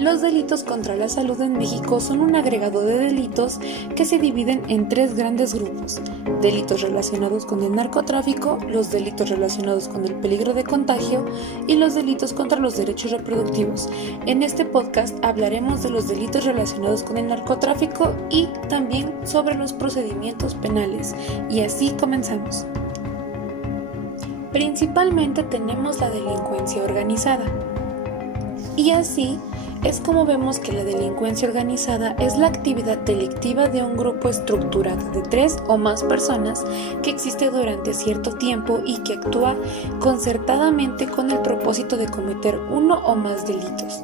Los delitos contra la salud en México son un agregado de delitos que se dividen en tres grandes grupos: delitos relacionados con el narcotráfico, los delitos relacionados con el peligro de contagio y los delitos contra los derechos reproductivos. En este podcast hablaremos de los delitos relacionados con el narcotráfico y también sobre los procedimientos penales. Y así comenzamos. Principalmente tenemos la delincuencia organizada. Y así es como vemos que la delincuencia organizada es la actividad delictiva de un grupo estructurado de 3 o más personas que existe durante cierto tiempo y que actúa concertadamente con el propósito de cometer uno o más delitos.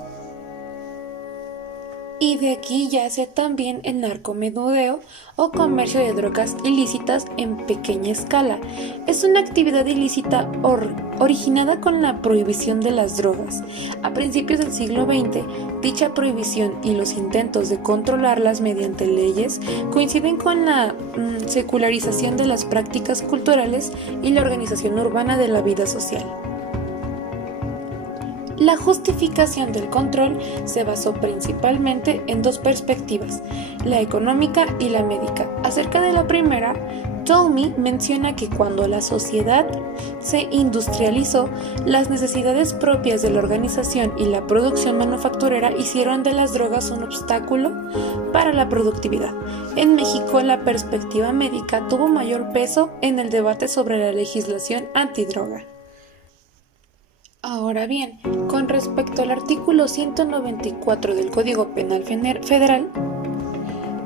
Y de aquí yace también el narcomenudeo o comercio de drogas ilícitas en pequeña escala. Es una actividad ilícita originada con la prohibición de las drogas. A principios del siglo XX, dicha prohibición y los intentos de controlarlas mediante leyes coinciden con la secularización de las prácticas culturales y la organización urbana de la vida social. La justificación del control se basó principalmente en dos perspectivas, la económica y la médica. Acerca de la primera, Tolmie menciona que cuando la sociedad se industrializó, las necesidades propias de la organización y la producción manufacturera hicieron de las drogas un obstáculo para la productividad. En México, la perspectiva médica tuvo mayor peso en el debate sobre la legislación antidroga. Ahora bien, con respecto al artículo 194 del Código Penal Federal,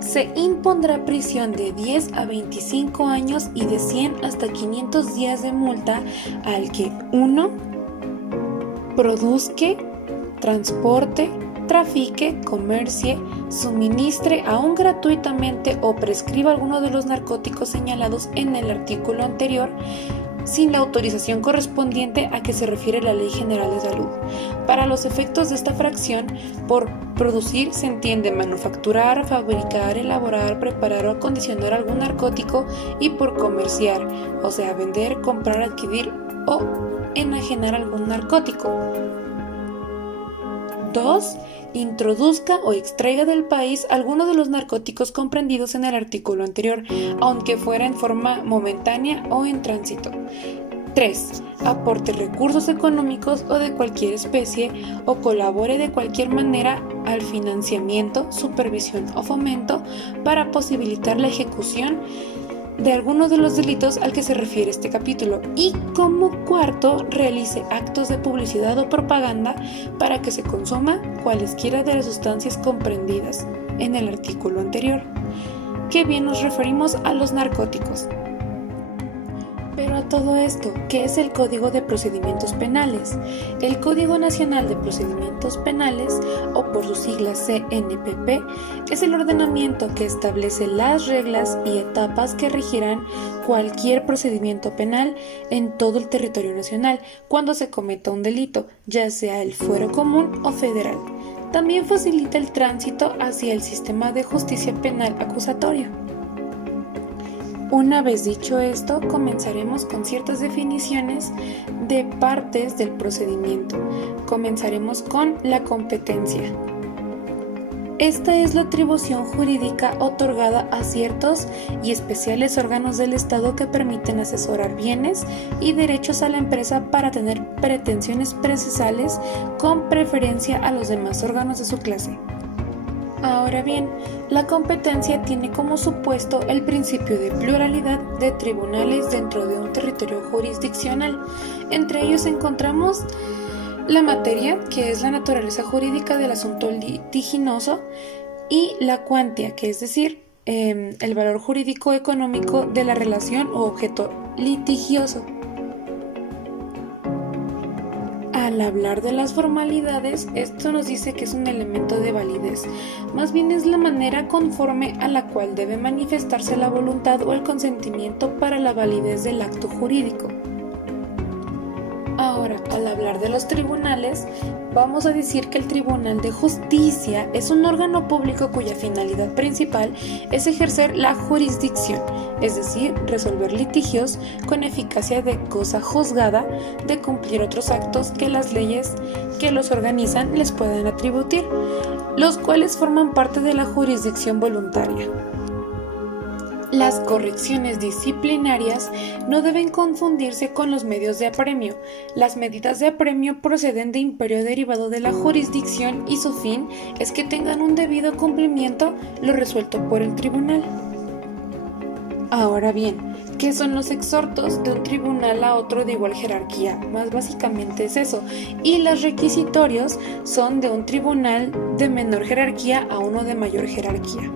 se impondrá prisión de 10 a 25 años y de 100 hasta 500 días de multa al que 1. Produzca, transporte, trafique, comercie, suministre aún gratuitamente o prescriba alguno de los narcóticos señalados en el artículo anterior, sin la autorización correspondiente a que se refiere la Ley General de Salud. Para los efectos de esta fracción, por producir se entiende manufacturar, fabricar, elaborar, preparar o acondicionar algún narcótico, y por comerciar, o sea, vender, comprar, adquirir o enajenar algún narcótico. 2. Introduzca o extraiga del país alguno de los narcóticos comprendidos en el artículo anterior, aunque fuera en forma momentánea o en tránsito. 3. Aporte recursos económicos o de cualquier especie o colabore de cualquier manera al financiamiento, supervisión o fomento para posibilitar la ejecución de alguno de los delitos al que se refiere este capítulo. Y como cuarto, realice actos de publicidad o propaganda para que se consuma cualesquiera de las sustancias comprendidas en el artículo anterior. Qué bien nos referimos a los narcóticos. Pero a todo esto, ¿qué es el Código de Procedimientos Penales? El Código Nacional de Procedimientos Penales, o por sus siglas CNPP, es el ordenamiento que establece las reglas y etapas que regirán cualquier procedimiento penal en todo el territorio nacional cuando se cometa un delito, ya sea el fuero común o federal. También facilita el tránsito hacia el sistema de justicia penal acusatorio. Una vez dicho esto, comenzaremos con ciertas definiciones de partes del procedimiento. Comenzaremos con la competencia. Esta es la atribución jurídica otorgada a ciertos y especiales órganos del Estado que permiten asesorar bienes y derechos a la empresa para tener pretensiones procesales con preferencia a los demás órganos de su clase. Ahora bien, la competencia tiene como supuesto el principio de pluralidad de tribunales dentro de un territorio jurisdiccional. Entre ellos encontramos la materia, que es la naturaleza jurídica del asunto litiginoso, y la cuantia, que es decir, el valor jurídico económico de la relación o objeto litigioso. Al hablar de las formalidades, esto nos dice que es un elemento de validez, más bien es la manera conforme a la cual debe manifestarse la voluntad o el consentimiento para la validez del acto jurídico. Ahora, al hablar de los tribunales, vamos a decir que el Tribunal de Justicia es un órgano público cuya finalidad principal es ejercer la jurisdicción, es decir, resolver litigios con eficacia de cosa juzgada, de cumplir otros actos que las leyes que los organizan les puedan atribuir, los cuales forman parte de la jurisdicción voluntaria. Las correcciones disciplinarias no deben confundirse con los medios de apremio. Las medidas de apremio proceden de imperio derivado de la jurisdicción y su fin es que tengan un debido cumplimiento lo resuelto por el tribunal. Ahora bien, ¿qué son los exhortos de un tribunal a otro de igual jerarquía? Más básicamente es eso. Y los requisitorios son de un tribunal de menor jerarquía a uno de mayor jerarquía.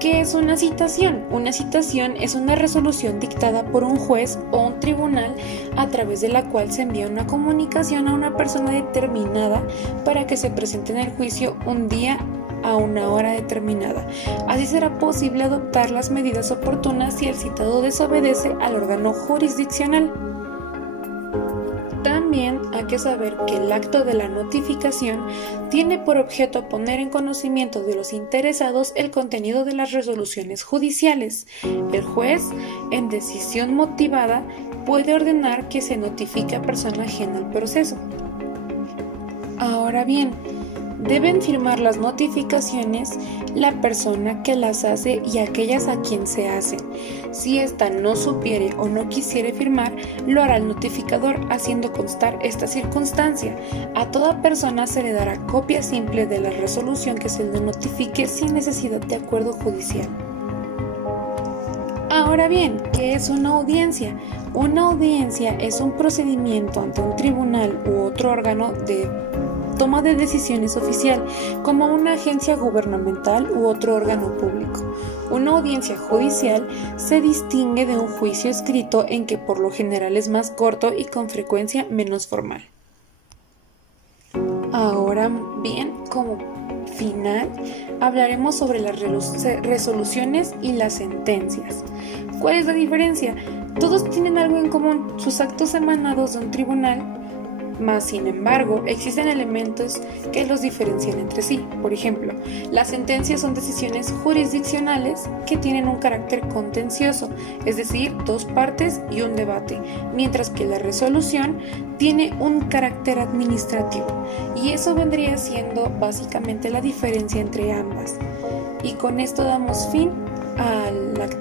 ¿Qué es una citación? Una citación es una resolución dictada por un juez o un tribunal a través de la cual se envía una comunicación a una persona determinada para que se presente en el juicio un día a una hora determinada. Así será posible adoptar las medidas oportunas si el citado desobedece al órgano jurisdiccional. También hay que saber que el acto de la notificación tiene por objeto poner en conocimiento de los interesados el contenido de las resoluciones judiciales. El juez, en decisión motivada, puede ordenar que se notifique a persona ajena al proceso. Ahora bien, deben firmar las notificaciones la persona que las hace y aquellas a quien se hacen. Si ésta no supiere o no quisiere firmar, lo hará el notificador, haciendo constar esta circunstancia. A toda persona se le dará copia simple de la resolución que se le notifique sin necesidad de acuerdo judicial. Ahora bien, ¿qué es una audiencia? Una audiencia es un procedimiento ante un tribunal u otro órgano de toma de decisiones oficial, como una agencia gubernamental u otro órgano público. Una audiencia judicial se distingue de un juicio escrito en que por lo general es más corto y con frecuencia menos formal. Ahora bien, como final, hablaremos sobre las resoluciones y las sentencias. ¿Cuál es la diferencia? Todos tienen algo en común, sus actos emanados de un tribunal. Mas, sin embargo, existen elementos que los diferencian entre sí. Por ejemplo, las sentencias son decisiones jurisdiccionales que tienen un carácter contencioso, es decir, dos partes y un debate, mientras que la resolución tiene un carácter administrativo. Y eso vendría siendo básicamente la diferencia entre ambas. Y con esto damos fin a la actividad.